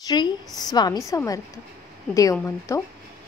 श्री स्वामी समर्थ. देव म्हणतो,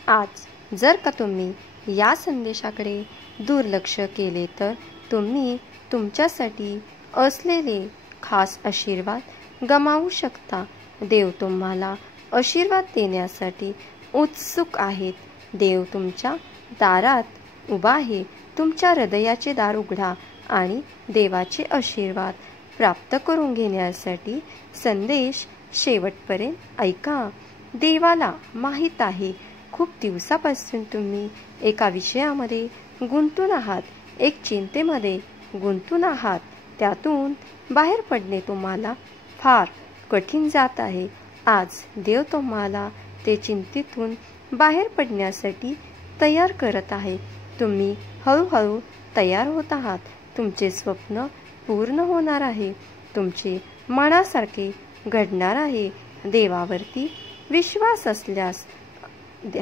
आज जर का तुम्ही या संदेशाकडे दुर्लक्ष केले तर तुम्ही तुमच्यासाठी असलेले खास आशीर्वाद गमावू शकता. देव तुम्हाला आशीर्वाद देण्यासाठी उत्सुक आहेत. देव तुमच्या दारात उभा आहे. तुमच्या हृदयाचे दार उघडा आणि देवाचे आशीर्वाद प्राप्त करून घेण्यासाठी संदेश शेवटपर्यंत ऐका. देवाला माहीत आहे खूप दिवसापासून तुम्ही एका विषयामध्ये गुंतून आहात, एक चिंतेमध्ये गुंतून आहात. त्यातून बाहेर पडणे तुम्हाला फार कठीण जात आहे. आज देव तुम्हाला ते चिंतेतून बाहेर पडण्यासाठी तयार करत आहे. तुम्ही हळूहळू तयार होत आहात. तुमचे स्वप्न पूर्ण होणार आहे. तुमचे मनासारखे घडणार आहे. देवावरती विश्वास असल्यास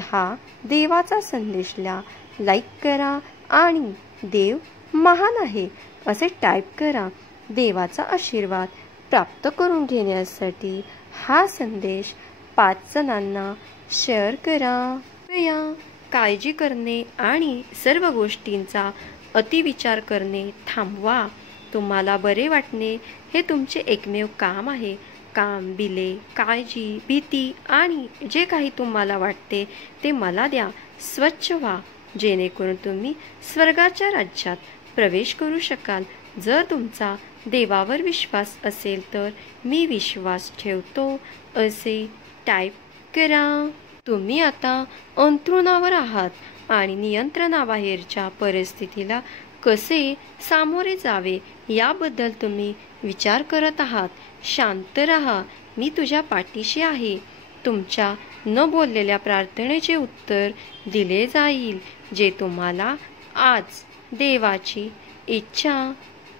हा देवाचा संदेशला लाईक करा आणि देव महान आहे असे टाईप करा. देवाचा आशीर्वाद प्राप्त करून घेण्यासाठी हा संदेश 5 जणांना शेअर करा. काळजी करणे आणि सर्व गोष्टींचा अतिविचार करणे थांबवा. तुम्हाला बरे वाटणे हे तुमचे एकमेव काम आहे. काम, बिले, काळजी, भीती आणि जे काही तुम्हाला वाटते ते मला द्या. स्वच्छ व्हा जेणेकरून तुम्ही स्वर्गाच्या राज्यात प्रवेश करू शकाल. जर तुमचा देवावर विश्वास असेल तर मी विश्वास ठेवतो असे टाईप करा. तुम्ही आता अंथरुणावर आहात आणि नियंत्रणाबाहेरच्या परिस्थितीला कसे सामोरे जावे याबद्दल तुम्ही विचार करत आहात. शांत रहा. मी तुझ्या पाठीशी आहे. तुमच्या न बोललेल्या प्रार्थनेचे उत्तर दिले जाईल जे तुम्हाला आज देवाची इच्छा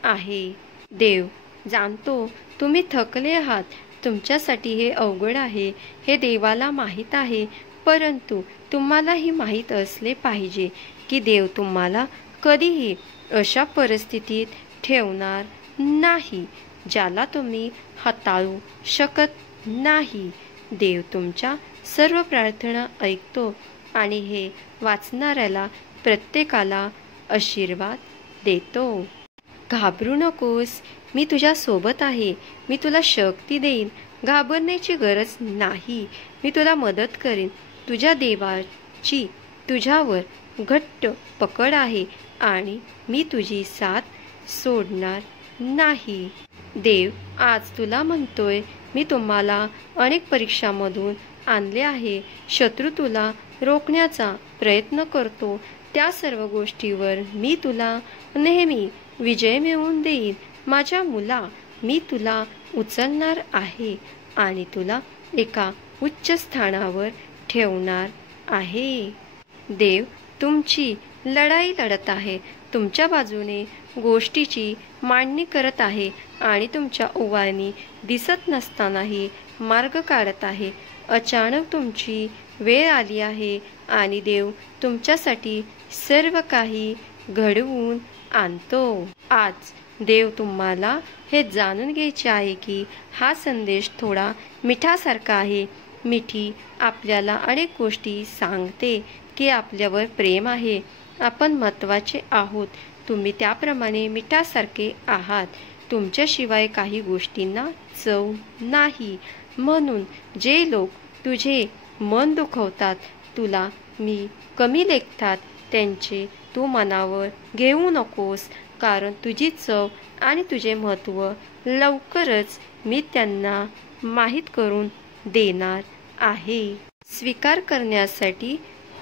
आहे. देव जाणतो तुम्ही थकले आहात. तुमच्यासाठी हे अवघड आहे हे देवाला माहीत आहे. परंतु तुम्हालाही माहीत असले पाहिजे की देव तुम्हाला कधीही अशा परिस्थितीत ठेवणार नाही ज्याला तुम्ही हाताळू शकत नाही. देव तुमच्या सर्व प्रार्थना ऐकतो आणि हे वाचणाऱ्याला प्रत्येकाला आशीर्वाद देतो. घाबरू नकोस. मी तुझ्या सोबत आहे. मी तुला शक्ती देईन. घाबरण्याची गरज नाही. मी तुला मदत करीन. तुझ्या देवाची तुझ्यावर घट्ट पकड आहे आणि मी तुझी साथ सोडणार नाही. देव आज तुला म्हणतोय, मी तुम्हाला अनेक परीक्षांमधून आणले आहे. शत्रू तुला रोखण्याचा प्रयत्न करतो. त्या सर्व गोष्टीवर मी तुला नेहमी विजय मिळवून देईन. माझ्या मुला, मी तुला उचलणार आहे आणि तुला एका उच्च स्थानावर ठेवणार आहे. देव तुमची लढाई लढत आहे. तुमच्या बाजूने गोष्टीची मांडणी करत आहे आणि तुमच्या उभारणी दिसत नसतानाही मार्ग काढत आहे. अचानक तुमची वेळ आली आहे आणि देव तुमच्यासाठी सर्व काही घडवून आणतो. आज देव तुम्हाला हे जाणून घ्यायचे आहे की हा संदेश थोडा मिठासारखा आहे. मिठी आपल्याला अनेक गोष्टी सांगते की आपल्यावर प्रेम आहे. आपण महत्त्वाचे आहोत. तुम्ही त्याप्रमाणे मिठासारखे आहात. तुमच्याशिवाय काही गोष्टींना चव नाही. म्हणून जे लोक तुझे मन दुखवतात, तुला मी कमी लेखतात, त्यांचे तू मनावर घेऊ नकोस. कारण तुझी चव आणि तुझे महत्त्व लवकरच मी त्यांना माहीत करून देणार आहे. स्वीकार करण्यासाठी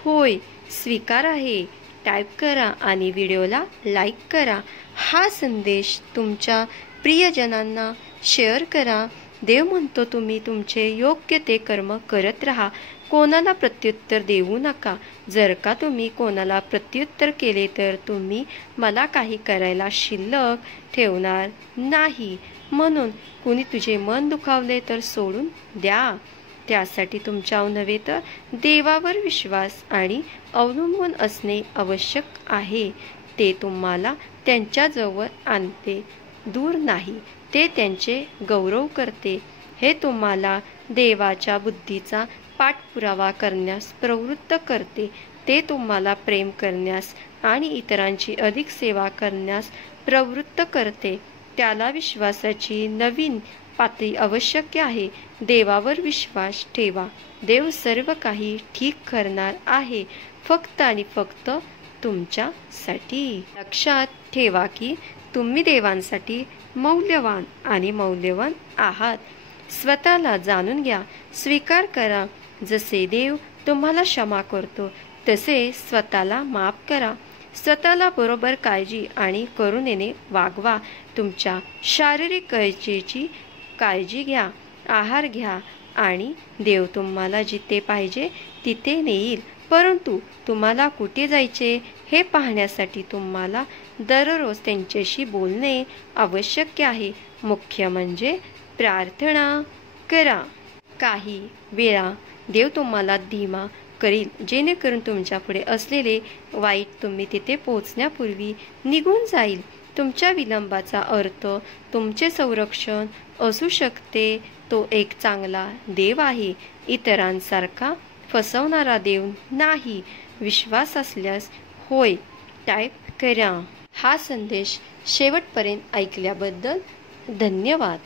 होय स्वीकार आहे टाईप करा आणि व्हिडिओला लाईक करा. हा संदेश तुमच्या प्रियजनांना शेअर करा. देव म्हणतो तुम्ही तुमचे योग्य ते कर्म करत राहा. कोणाला प्रत्युत्तर देऊ नका. जर का तुम्ही कोणाला प्रत्युत्तर केले तर तुम्ही मला काही करायला शिल्लक ठेवणार नाही. म्हणून कुणी तुझे मन दुखावले तर सोडून द्या. त्यासाठी तुमच्यावर नव्हे तर देवावर विश्वास आणि अवलंबून असणे आवश्यक आहे. ते तुम्हाला त्यांच्याजवळ आणते, दूर नाही. ते त्यांचे गौरव करते. हे तुम्हाला देवाच्या बुद्धीचा पाठपुरावा करण्यास प्रवृत्त करते. ते तुम्हाला प्रेम करण्यास आणि इतरांची अधिक सेवा करण्यास प्रवृत्त करते. त्याला विश्वासाची नवीन पातळी आवश्यक आहे. देवावर विश्वास ठेवा. देव सर्व काही ठीक करणार आहे, फक्त आणि फक्त तुमच्यासाठी. लक्षात ठेवा की तुम्ही देवांसाठी मौल्यवान आणि मौल्यवान आहात. स्वतःला जाणून घ्या. स्वीकार करा. जसे देव तुम्हाला क्षमा करतो तसे स्वतःला माफ करा. स्वतःला बरोबर काळजी आणि करुणेने वागवा. तुमच्या शारीरिक गरजेची काळजी घ्या. आहार घ्या आणि देव तुम्हाला जिथे पाहिजे तिथे नेईल. परंतु तुम्हाला कुठे जायचे हे पाहण्यासाठी तुम्हाला दररोज त्यांच्याशी बोलणे आवश्यक आहे. मुख्य म्हणजे प्रार्थना करा. काही वेळा देव तुम्हाला धीमा करील, जेणेकरून तुमच्या पुढे असलेले वाईट तुम्ही तिथे पोहोचण्यापूर्वी निघून जाईल. तुमच्या विलंबाचा अर्थ तुमचे संरक्षण असू शकते. तो एक चांगला देव आहे, इतरांसारखा फसवणारा देव नाही. विश्वास असल्यास होय टाईप करा. हा संदेश शेवटपर्यंत ऐकल्याबद्दल धन्यवाद.